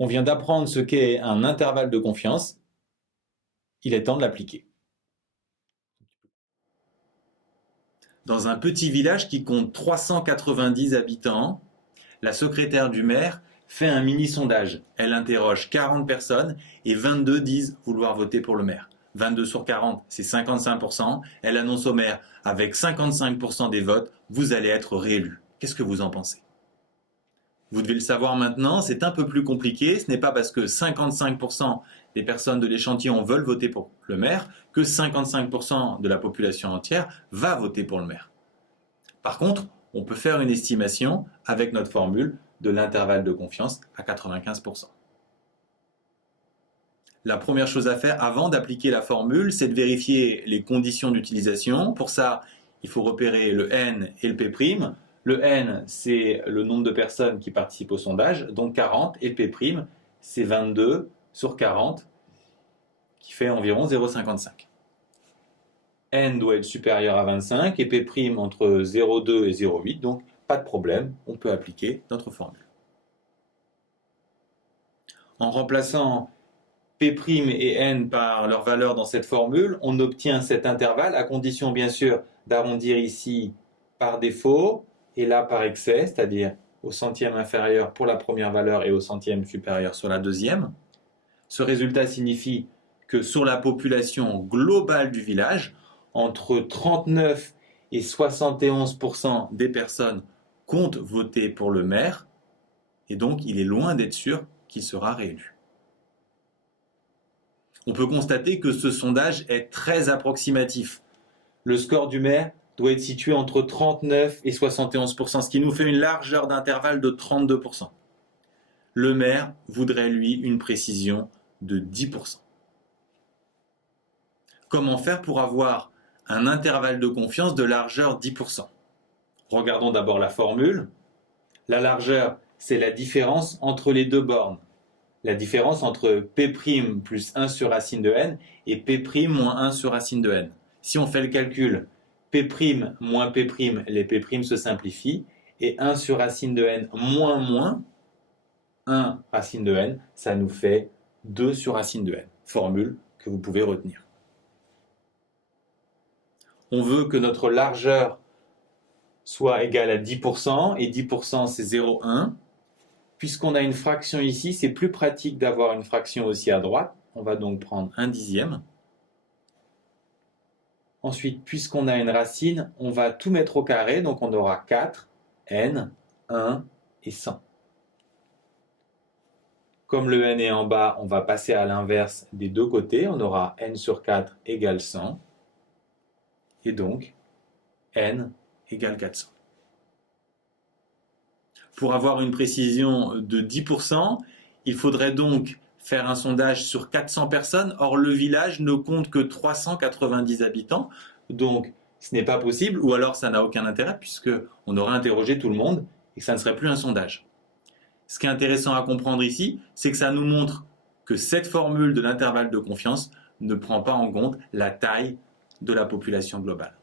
On vient d'apprendre ce qu'est un intervalle de confiance. Il est temps de l'appliquer. Dans un petit village qui compte 390 habitants, la secrétaire du maire fait un mini-sondage. Elle interroge 40 personnes et 22 disent vouloir voter pour le maire. 22 sur 40, c'est 55%. Elle annonce au maire, avec 55% des votes, vous allez être réélu. Qu'est-ce que vous en pensez? Vous devez le savoir maintenant, c'est un peu plus compliqué. Ce n'est pas parce que 55% des personnes de l'échantillon veulent voter pour le maire que 55% de la population entière va voter pour le maire. Par contre, on peut faire une estimation avec notre formule de l'intervalle de confiance à 95%. La première chose à faire avant d'appliquer la formule, c'est de vérifier les conditions d'utilisation. Pour ça, il faut repérer le N et le P'. Le N, c'est le nombre de personnes qui participent au sondage, donc 40, et le P', c'est 22 sur 40, qui fait environ 0,55. N doit être supérieur à 25 et P' entre 0,2 et 0,8, donc pas de problème, on peut appliquer notre formule. En remplaçant P' et N par leur valeur dans cette formule, on obtient cet intervalle, à condition bien sûr d'arrondir ici par défaut, et là par excès, c'est-à-dire au centième inférieur pour la première valeur et au centième supérieur sur la deuxième. Ce résultat signifie que sur la population globale du village, entre 39 et 71% des personnes comptent voter pour le maire, et donc il est loin d'être sûr qu'il sera réélu. On peut constater que ce sondage est très approximatif. Le score du maire doit être situé entre 39 et 71%, ce qui nous fait une largeur d'intervalle de 32%. Le maire voudrait, lui, une précision de 10%. Comment faire pour avoir un intervalle de confiance de largeur 10%? Regardons d'abord la formule. La largeur, c'est la différence entre les deux bornes. La différence entre P' plus 1 sur racine de n et P' moins 1 sur racine de n. Si on fait le calcul, P' moins P', les P' se simplifient, et 1 sur racine de n moins 1 racine de n, ça nous fait 2 sur racine de n. Formule que vous pouvez retenir. On veut que notre largeur soit égale à 10%, et 10% c'est 0,1. Puisqu'on a une fraction ici, c'est plus pratique d'avoir une fraction aussi à droite. On va donc prendre 1/10. Ensuite, puisqu'on a une racine, on va tout mettre au carré, donc on aura 4, n, 1 et 100. Comme le n est en bas, on va passer à l'inverse des deux côtés. On aura n sur 4 égale 100. Et donc, n égale 400. Pour avoir une précision de 10%, il faudrait donc faire un sondage sur 400 personnes. Or, le village ne compte que 390 habitants. Donc, ce n'est pas possible, ou alors ça n'a aucun intérêt, puisqu'on aurait interrogé tout le monde et que ça ne serait plus un sondage. Ce qui est intéressant à comprendre ici, c'est que ça nous montre que cette formule de l'intervalle de confiance ne prend pas en compte la taille de la population globale.